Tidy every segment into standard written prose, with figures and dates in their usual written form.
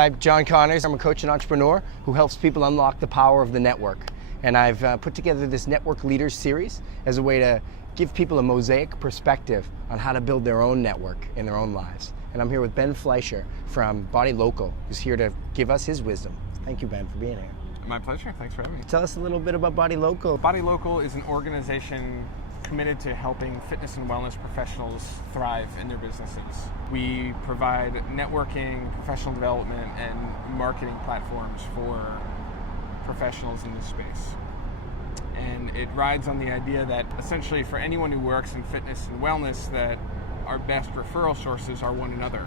I'm John Connors. I'm a coach and entrepreneur who helps people unlock the power of the network. And I've put together this Network Leaders series as a way to give people a mosaic perspective on how to build their own network in their own lives. And I'm here with Ben Fleisher from Body Local, who's here to give us his wisdom. Thank you, Ben, for being here. My pleasure. Thanks for having me. Tell us a little bit about Body Local. Body Local is an organization committed to helping fitness and wellness professionals thrive in their businesses. We provide networking, professional development, and marketing platforms for professionals in this space. And it rides on the idea that essentially for anyone who works in fitness and wellness, that our best referral sources are one another.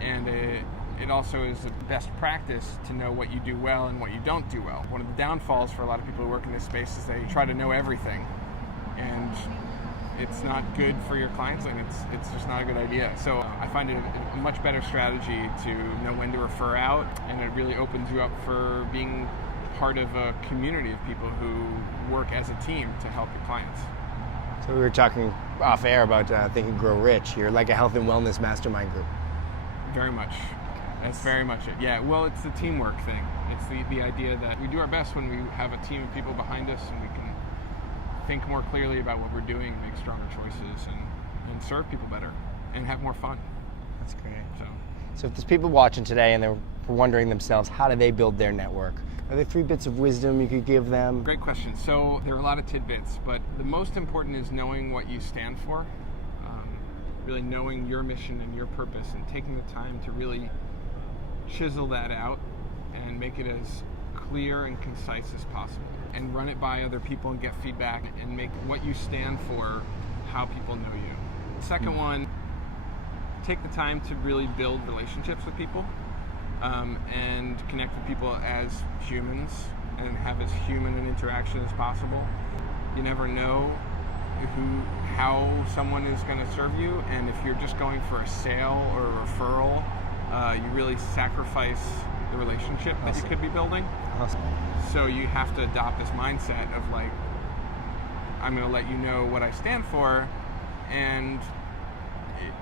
And it also is a best practice to know what you do well and what you don't do well. One of the downfalls for a lot of people who work in this space is they try to know everything. And it's not good for your clients, and it's just not a good idea. So I find it a much better strategy to know when to refer out, and it really opens you up for being part of a community of people who work as a team to help your clients. So we were talking off air about Think and Grow Rich. You're like a health and wellness mastermind group. Very much. That's very much it. Yeah, well, it's the teamwork thing. It's the idea that we do our best when we have a team of people behind us, and we can think more clearly about what we're doing, make stronger choices, and serve people better, and have more fun. That's great. So if there's people watching today and they're wondering themselves, how do they build their network? Are there 3 bits of wisdom you could give them? Great question. So there are a lot of tidbits, but the most important is knowing what you stand for, really knowing your mission and your purpose, and taking the time to really chisel that out and make it as clear and concise as possible, and run it by other people and get feedback, and make what you stand for how people know you. The second one, take the time to really build relationships with people, and connect with people as humans and have as human an interaction as possible. You never know how someone is going to serve you, and if you're just going for a sale or a referral, you really sacrifice the relationship that you could be building. Awesome. So you have to adopt this mindset of like, I'm going to let you know what I stand for, and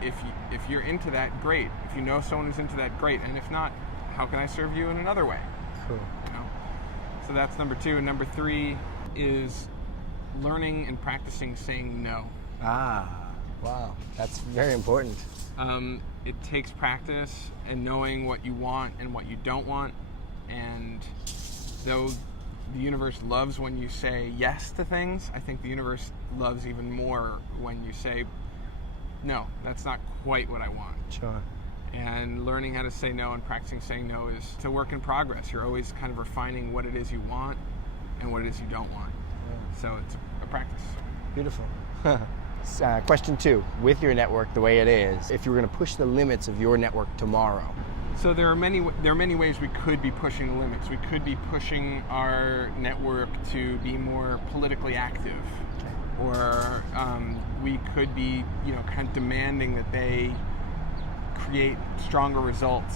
if you're into that, great. If you know someone who's into that, great. And if not, how can I serve you in another way? Cool. You know? So that's number 2. And number 3 is learning and practicing saying no. Wow. That's very important. It takes practice and knowing what you want and what you don't want. And though the universe loves when you say yes to things, I think the universe loves even more when you say, no, that's not quite what I want. Sure. And learning how to say no and practicing saying no is a work in progress. You're always kind of refining what it is you want and what it is you don't want. Yeah. So it's a practice. Beautiful. Question 2, with your network the way it is, if you were going to push the limits of your network tomorrow. So there are many ways we could be pushing the limits. We could be pushing our network to be more politically active, or we could be, kind of demanding that they create stronger results.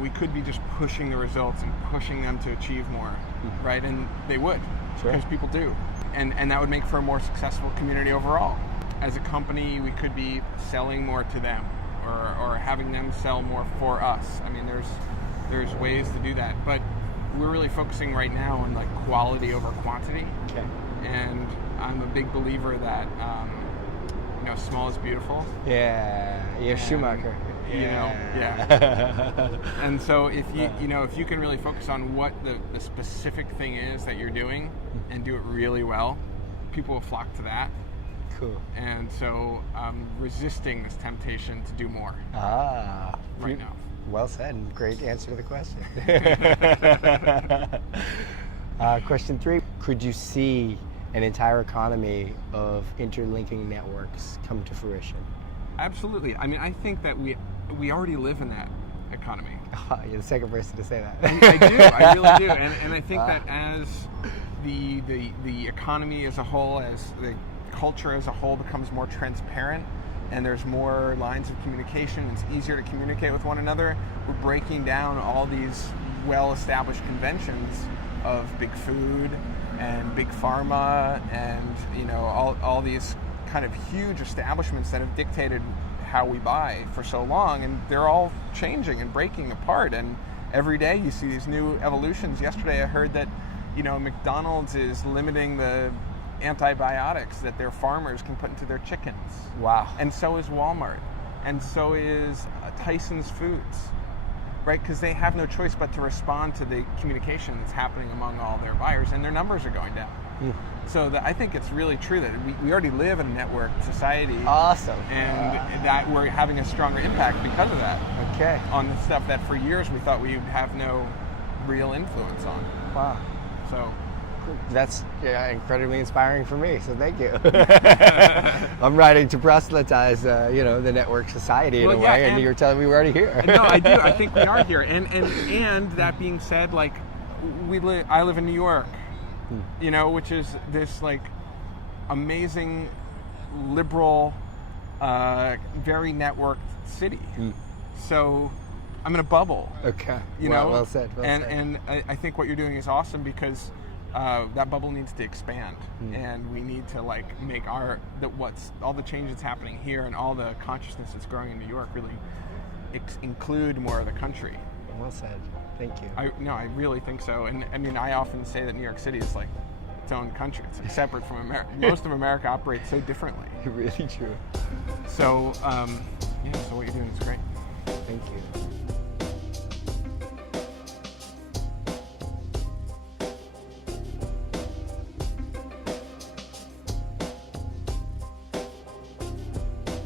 We could be just pushing the results and pushing them to achieve more, right? And they would, because people do, and that would make for a more successful community overall. As a company, we could be selling more to them, or having them sell more for us. I mean, there's ways to do that, but we're really focusing right now on like quality over quantity. Okay. And I'm a big believer that small is beautiful. Yeah, you're Schumacher. And so if you can really focus on what the specific thing is that you're doing and do it really well, people will flock to that. Cool. And so I'm resisting this temptation to do more right now. Well said. Great answer to the question. Question 3. Could you see an entire economy of interlinking networks come to fruition? Absolutely. I mean, I think that we already live in that economy. You're the second person to say that. I do. I really do. And I think that as the economy as a whole, as the culture as a whole becomes more transparent, and there's more lines of communication, it's easier to communicate with one another, we're breaking down all these well-established conventions of big food and big pharma and all these kind of huge establishments that have dictated how we buy for so long, and they're all changing and breaking apart. And every day you see these new evolutions. Yesterday I heard that, McDonald's is limiting the antibiotics that their farmers can put into their chickens. Wow. And so is Walmart, and so is Tyson's Foods, right? Because they have no choice but to respond to the communication that's happening among all their buyers, and their numbers are going down. So I think it's really true that we already live in a networked society. Awesome. And that we're having a stronger impact because of that. Okay. On the stuff that for years we thought we would have no real influence on. Wow. So that's incredibly inspiring for me, so thank you. I'm writing to proselytize, the network society in a way, and you're telling me we're already here. No, I do. I think we are here. And that being said, like, I live in New York, which is this, like, amazing, liberal, very networked city. So I'm in a bubble. Okay. Well said. And I think what you're doing is awesome, because that bubble needs to expand, and we need to make all the change that's happening here and all the consciousness that's growing in New York really include more of the country. Well said. Thank you. I really think so. And I mean, I often say that New York City is like its own country. It's separate from America. Most of America operates so differently. Really true. So, so what you're doing is great. Thank you.